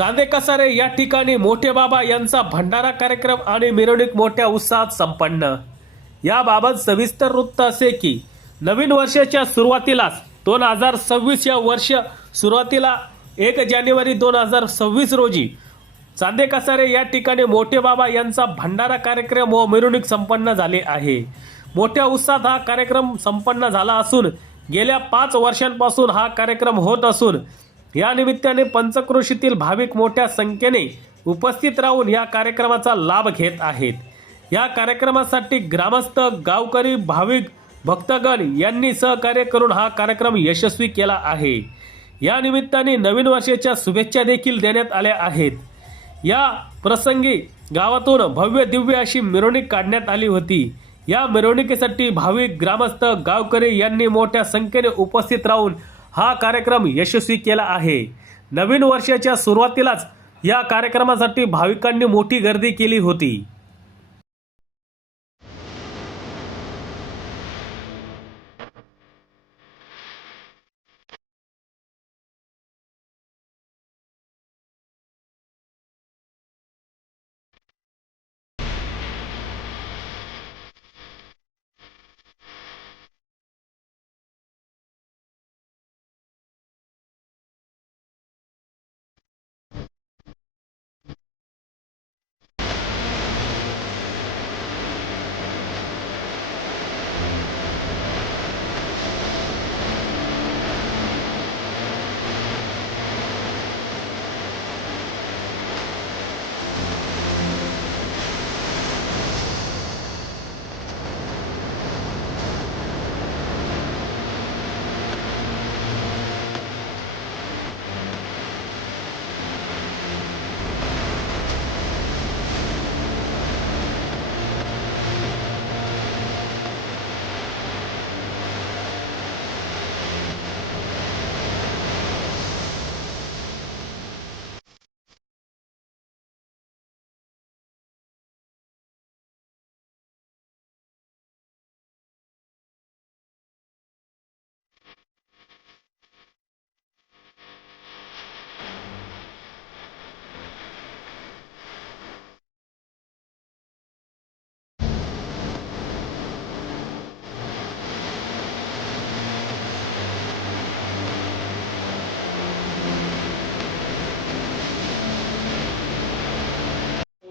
चांदे कसारे या ठिकाणी मोठे बाबा यांचा भंडारा कार्यक्रम आणि मिरवणूक मोठ्या उत्साहात संपन्न. याबाबत सविस्तर वृत्त असे की नवीन वर्षाच्या सुरुवातीलाच दोन हजार सव्वीस या वर्ष सुरुवातीला एक जानेवारी दोन हजार सव्वीस रोजी चांदे कसारे या ठिकाणी मोठे बाबा यांचा भंडारा कार्यक्रम व मिरवणूक संपन्न झाले आहे. मोठ्या उत्साहात हा कार्यक्रम संपन्न झाला असून गेल्या पाच वर्षांपासून हा कार्यक्रम होत असून या निमित्ताने पंचक्रोशीतील भाविक मोठ्या संख्येने उपस्थित राहून या कार्यक्रमाचा लाभ घेत आहेत. या कार्यक्रमासाठी ग्रामस्थ गावकरी भाविक भक्तगण यांनी सहकार्य करून हा कार्यक्रम यशस्वी केला आहे. या निमित्ताने नवीन वर्षाच्या शुभेच्छा देखील देण्यात आल्या आहेत. या प्रसंगी गावातून भव्य दिव्य अशी मिरवणूक काढण्यात आली होती. या मिरवणुकीसाठी भाविक ग्रामस्थ गावकरी यांनी मोठ्या संख्येने उपस्थित राहून हा कार्यक्रम यशस्वी केला आहे. नवीन वर्षाच्या सुरुवातीलाच या कार्यक्रमासाठी भाविकांनी मोठी गर्दी केली होती.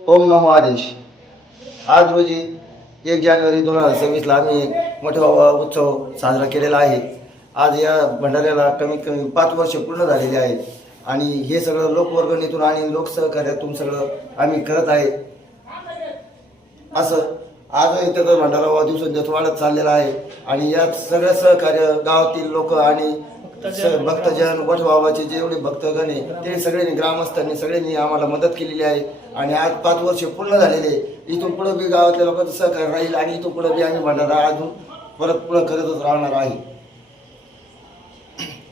ओम नमो आदेश. आज रोजी एक जानेवारी दोन हजार सव्वीसला आम्ही मोठा उत्सव साजरा केलेला आहे. आज या भंडाऱ्याला कमीत कमी पाच वर्ष पूर्ण झालेली आहेत. आणि हे सगळं लोकवर्गणीतून आणि लोकसहकार्यातून सगळं आम्ही करत आहे. असं आज इथं भंडारा वा दिवसेंदिवस वाढत चाललेला आहे. आणि यात सगळं सहकार्य गावातील लोक आणि स- भक्तजन वटबाबाचे जेवढे भक्तगण आहे ते सगळ्यांनी ग्रामस्थांनी सगळ्यांनी आम्हाला मदत केलेली आहे. आणि आज पाच वर्ष पूर्ण झालेले आहे. इथून पुढे बी गावातल्या लोकांचं सहकार्य राहील आणि इथून पुढे बी आम्ही भंडारा अजून परत पुढे करतच राहणार आहे.